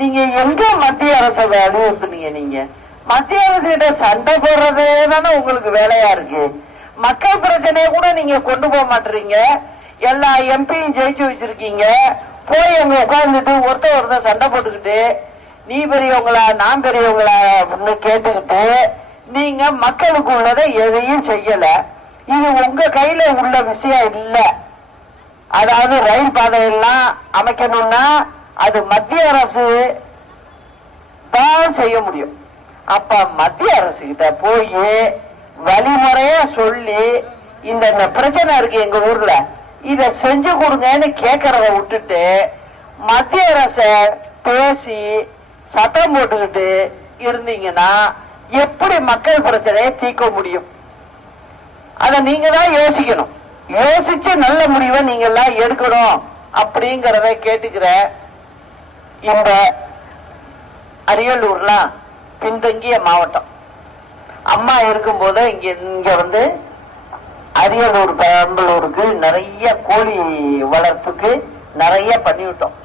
நீங்க எங்க மத்திய அரசை வலியுறுத்துனீங்க? நீங்க மத்திய அரசு கிட்ட சண்டை போடுறதே தானே உங்களுக்கு வேலையா இருக்கு. மக்கள் பிரச்சனையை கூட நீங்க கொண்டு போக மாட்டீங்க. எல்லா எம்பியும் ஜெயிச்சு வச்சிருக்கீங்க. போய் அங்க உட்கார்ந்துட்டு ஒருத்தர் சண்டை போட்டுக்கிட்டு நீ பெரியவங்களா நான் பெரியவங்களா அப்படின்னு கேட்டுக்கிட்டு நீங்க மக்களுக்கு உள்ளதை எதையும் செய்யல. இது உங்க கையில உள்ள விஷயம் இல்ல. அதாவது ரயில் பாதையெல்லாம் அமைக்கணும்னா அது மத்திய அரசு தான் செய்ய முடியும். அப்ப மத்திய அரசு கிட்ட போய் வழிமுறையா சொல்லி இந்த பிரச்சனை இருக்கு எங்க ஊர்ல இத செஞ்சு கொடுங்கன்னு கேட்கறத விட்டுட்டு மத்திய அரச பேசி சட்டம் போட்டுக்கிட்டு இருந்தீங்கன்னா எப்படி மக்கள் பிரச்சனையை தீர்க்க முடியும்? அத நீங்க தான் யோசிக்கணும். யோசிச்சு நல்ல முடிவை நீங்க எல்லாம் எடுக்கணும் அப்படிங்கறத கேட்டுக்கிற. இந்த அரியலூர்லாம் பின்தங்கிய மாவட்டம். அம்மா இருக்கும் போது இங்க வந்து அரியலூர் பெரம்பலூருக்கு நிறைய கோழி வளர்ப்புக்கு நிறைய பண்ணிவிட்டோம்.